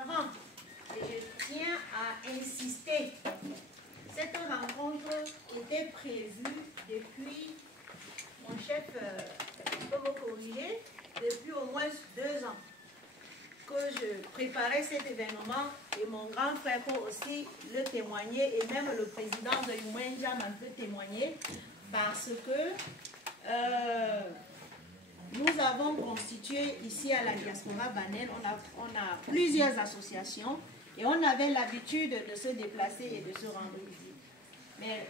Avant, et je tiens à insister, cette rencontre était prévue depuis, mon chef peut me corriger, depuis au moins 2 ans que je préparais cet événement et mon grand frère peut aussi le témoigner et même le président de Yumwenja m'a peut témoigner parce que nous avons constitué ici à la diaspora Banen, on a plusieurs associations et on avait l'habitude de se déplacer et de se rendre ici. Mais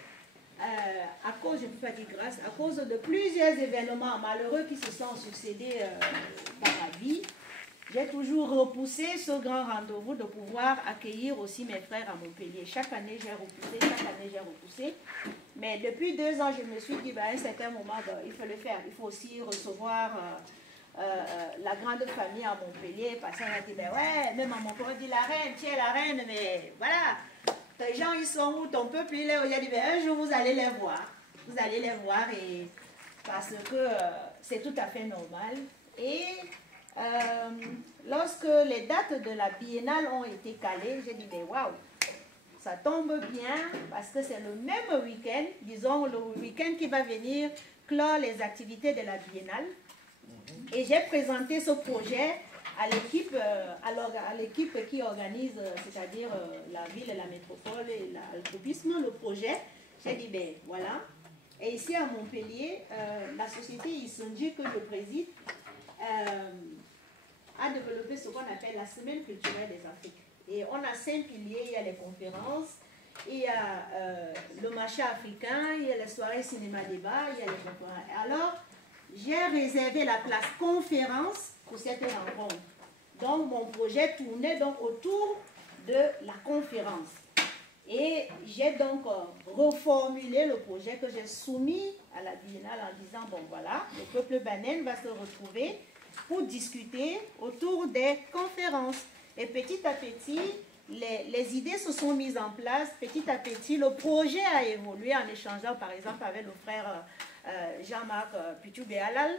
à cause, je ne peux pas dire grâce, à cause de plusieurs événements malheureux qui se sont succédés dans ma vie, j'ai toujours repoussé ce grand rendez-vous de pouvoir accueillir aussi mes frères à Montpellier. Chaque année, j'ai repoussé, Mais depuis 2 ans, je me suis dit, à un certain moment, il faut le faire. Il faut aussi recevoir la grande famille à Montpellier. Parce qu'on a dit, ouais, même à Montpellier, on dit la reine, tu es la reine, mais voilà. Les gens, ils sont où? Ton peuple, il est où? J'ai dit, un jour, vous allez les voir. Vous allez les voir et parce que c'est tout à fait normal. Et lorsque les dates de la biennale ont été calées, j'ai dit, mais waouh, ça tombe bien parce que c'est le même week-end, disons le week-end qui va venir clore les activités de la biennale. Et j'ai présenté ce projet à l'équipe qui organise, c'est-à-dire la ville, la métropole et l'altruisme, le projet. J'ai dit, ben voilà. Et ici à Montpellier, la société Isonji que je préside a développé ce qu'on appelle la semaine culturelle des Afriques. Et on a 5 piliers, il y a les conférences, il y a le marché africain, il y a les soirées cinéma-débat, il y a les conférences. Alors, j'ai réservé la place conférence pour cette rencontre. Donc, mon projet tournait donc autour de la conférence. Et j'ai donc reformulé le projet que j'ai soumis à la biennale en disant, bon voilà, le peuple banen va se retrouver pour discuter autour des conférences. Et petit à petit, les idées se sont mises en place. Petit à petit, le projet a évolué en échangeant par exemple avec le frère Jean-Marc Pichoubé-Alal.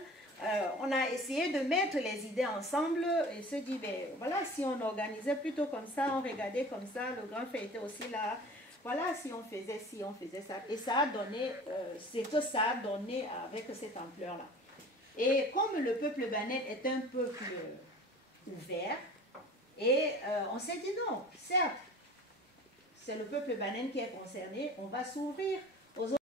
On a essayé de mettre les idées ensemble et se dit, ben, voilà, si on organisait plutôt comme ça, on regardait comme ça, le grand frère était aussi là. Voilà, si on faisait ça. Et ça a donné, c'est que ça a donné avec cette ampleur-là. Et comme le peuple banen est un peuple ouvert, et on s'est dit non, certes, c'est le peuple banen qui est concerné, on va s'ouvrir aux autres.